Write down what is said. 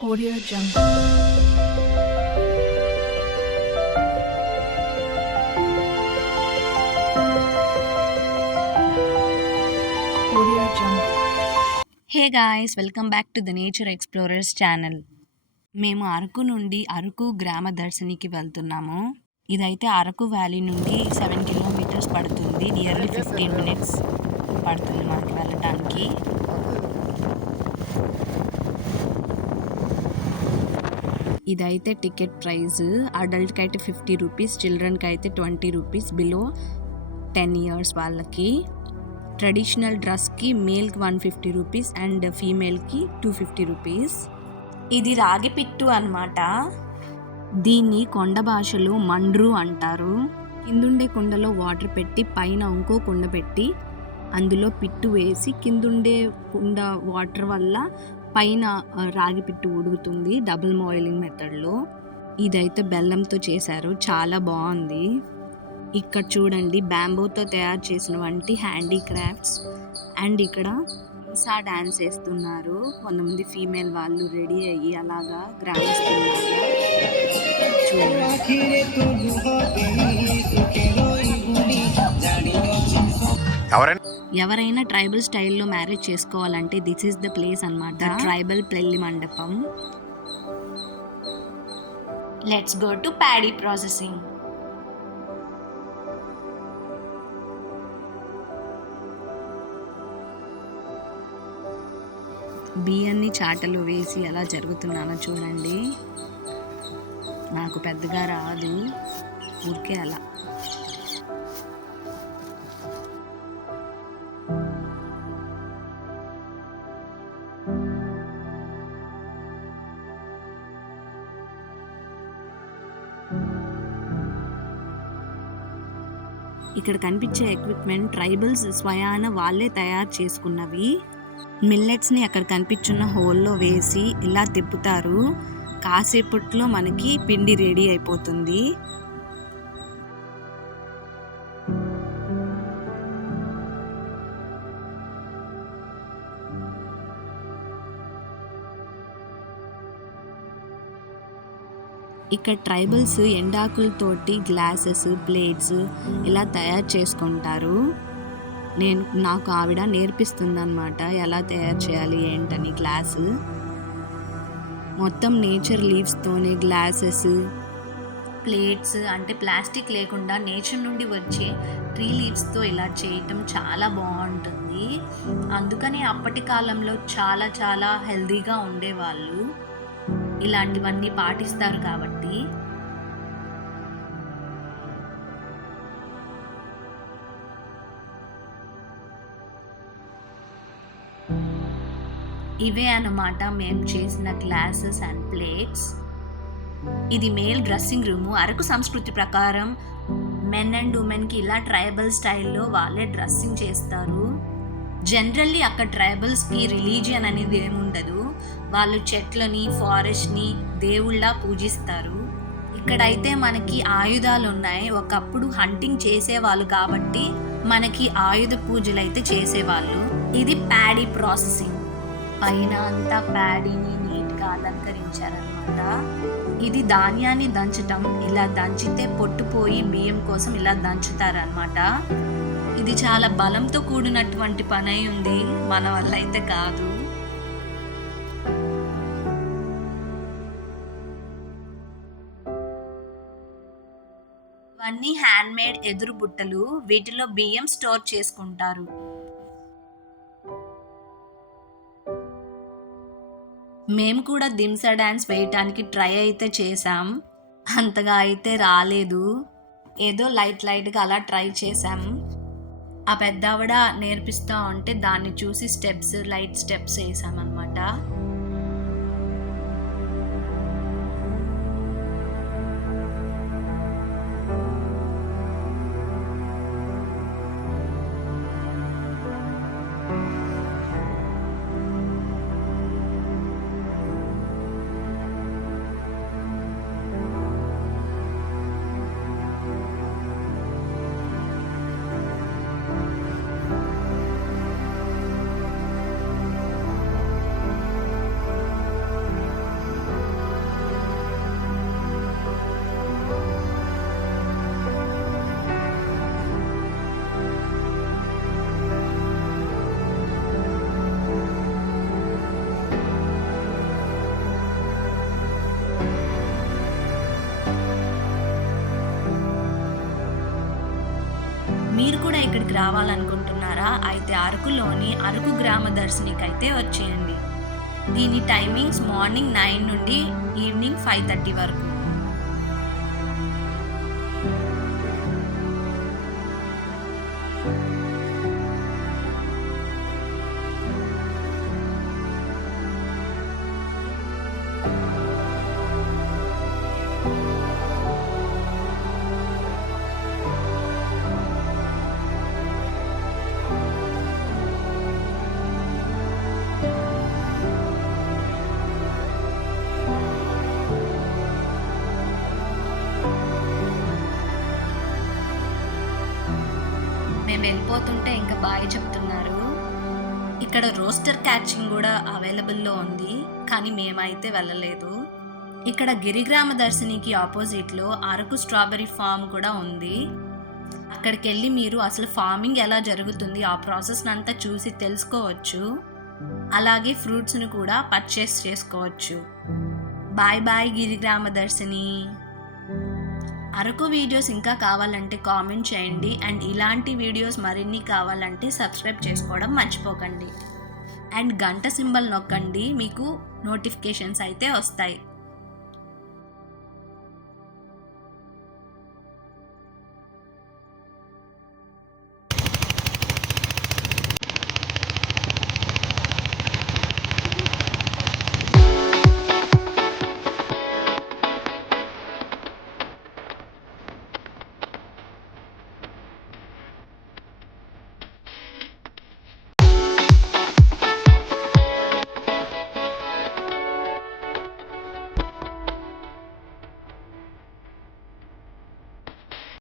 Audio Jungle. Audio Jungle. Hey guys welcome back to the nature explorers channel మేము అరకు నుండి అరకు గ్రామ దర్శనికి వెళ్తున్నాము ఇదైతే అరకు వ్యాలీ నుండి సెవెన్ కిలోమీటర్స్ పడుతుంది నియర్లీ ఫిఫ్టీన్ మినిట్స్ పడుతుంది మనకి వెళ్ళటానికి ఇదైతే టికెట్ ప్రైస్ అడల్ట్కి అయితే ఫిఫ్టీ రూపీస్ చిల్డ్రన్కి అయితే twenty rupees below ten years వాళ్ళకి. ట్రెడిషనల్ డ్రెస్కి మేల్కి వన్ ఫిఫ్టీ రూపీస్ అండ్ ఫీమేల్కి టూ ఫిఫ్టీ రూపీస్. ఇది రాగి పిట్టు అనమాట దీన్ని కొండ భాషలో మండ్రు అంటారు. కిందుండే కుండలో వాటర్ పెట్టి పైన ఇంకో కుండ పెట్టి అందులో పిట్టు వేసి కిందుండే కుండ వాటర్ వల్ల పైన రాగి పిట్టు ఉడుకుతుంది డబుల్ మాయిలింగ్ మెథడ్లో. ఇదైతే బెల్లంతో చేశారు. చాలా బాగుంది. ఇక్కడ చూడండి బ్యాంబోతో తయారు చేసినవంటి హ్యాండీక్రాఫ్ట్స్. అండ్ ఇక్కడ సా డాన్స్ వేస్తున్నారు. కొంతమంది ఫీమేల్ వాళ్ళు రెడీ అయ్యి అలాగా గ్రామస్తులాగా చూడండి. ఎవరైనా ఎవరైనా ట్రైబల్ స్టైల్లో మ్యారేజ్ చేసుకోవాలంటే దిస్ ఈస్ ద ప్లేస్ అన్నమాట. ట్రైబల్ పెళ్ళి మండపం. Let's go to paddy processing. బియ్యాన్ని చాటలో వేసి ఎలా జరుగుతున్నానో చూడండి. నాకు పెద్దగా రాదు. ఊరికే అలా. ఇక్కడ కనిపించే ఎక్విప్మెంట్ ట్రైబల్స్ స్వయాన వాళ్ళే తయారు చేసుకున్నవి. మిల్లెట్స్ని అక్కడ కనిపించున్న హోల్లో వేసి ఇలా తిప్పుతారు. కాసేపట్లో మనకి పిండి రెడీ అయిపోతుంది. ఇక్కడ ట్రైబల్స్ ఎండాకులతోటి గ్లాసెస్ ప్లేట్స్ ఇలా తయారు చేసుకుంటారు. నేను నాకు ఆవిడ నేర్పిస్తుందనమాట ఎలా తయారు చేయాలి ఏంటని గ్లాస్. మొత్తం నేచర్ లీవ్స్తోనే గ్లాసెస్ ప్లేట్స్ అంటే ప్లాస్టిక్ లేకుండా నేచర్ నుండి వచ్చే ట్రీ లీవ్స్తో ఇలా చేయటం చాలా బాగుంటుంది. అందుకని అప్పటి కాలంలో చాలా చాలా హెల్దీగా ఉండేవాళ్ళు. ఇలాంటివన్నీ పాటిస్తారు కాబట్టి. ఇవే అన్నమాట మేము చేసిన గ్లాసెస్ అండ్ ప్లేట్స్. ఇది మేల్ డ్రెస్సింగ్ రూము. అరకు సంస్కృతి ప్రకారం మెన్ అండ్ ఉమెన్కి ఇలా ట్రైబల్ స్టైల్లో వాళ్ళే డ్రెస్సింగ్ చేస్తారు. జనరల్లీ అక్కడ ట్రైబల్స్కి రిలీజియన్ అనేది ఏముండదు. వాళ్ళు చెట్లని ఫారెస్ట్ని దేవుళ్ళ పూజిస్తారు. ఇక్కడైతే మనకి ఆయుధాలు ఉన్నాయి ఒకప్పుడు హంటింగ్ చేసేవాళ్ళు కాబట్టి మనకి ఆయుధ పూజలు అయితే చేసేవాళ్ళు. ఇది ప్యాడీ ప్రాసెసింగ్. పైన అంతా ప్యాడీని నీట్గా అలంకరించారనమాట ఇది ధాన్యాన్ని దంచటం. ఇలా దంచితే పొట్టుపోయి బియ్యం కోసం ఇలా దంచుతారనమాట ఇది చాలా బలంతో కూడినటువంటి పని ఉంది. మన వల్ల అయితే కాదు. ఇవన్నీ హ్యాండ్ మేడ్ ఎదురు బుట్టలు వీటిలో బియ్యం స్టోర్ చేసుకుంటారు. మేము కూడా దింసా డ్యాన్స్ వేయటానికి ట్రై అయితే చేసాం అంతగా అయితే రాలేదు. ఏదో లైట్ లైట్గా అలా ట్రై చేసాం ఆ పెద్దావిడ నేర్పిస్తా ఉంటే దాన్ని చూసి స్టెప్స్ లైట్ స్టెప్స్ వేసామన్నమాట. మీరు కూడా ఇక్కడికి రావాలనుకుంటున్నారా? అయితే అరకులోని అరకు గ్రామ దర్శనికి అయితే వచ్చేయండి. దీని టైమింగ్స్ మార్నింగ్ నైన్ నుండి ఈవినింగ్ ఫైవ్ థర్టీ వరకు. వెళ్ళిపోతుంటే ఇంకా బాయ్ చెప్తున్నారు. ఇక్కడ రోస్టర్ క్యాచింగ్ కూడా అవైలబుల్లో ఉంది కానీ మేమైతే వెళ్ళలేదు. ఇక్కడ గిరిగ్రామ దర్శినికి ఆపోజిట్లో అరకు స్ట్రాబెరీ ఫామ్ కూడా ఉంది. అక్కడికి వెళ్ళి మీరు అసలు ఫార్మింగ్ ఎలా జరుగుతుంది ఆ ప్రాసెస్ అంతా చూసి తెలుసుకోవచ్చు. అలాగే ఫ్రూట్స్ను కూడా పర్చేస్ చేసుకోవచ్చు. Bye bye Girigrama Darshini. Araku videos ఇంకా కావాలంటే కామెంట్ చేయండి. అండ్ ఇలాంటి వీడియోస్ మరిన్ని కావాలంటే సబ్స్క్రైబ్ చేసుకోవడం మర్చిపోకండి. అండ్ గంట సింబల్ నొక్కండి. మీకు నోటిఫికేషన్స్ అయితే వస్తాయి.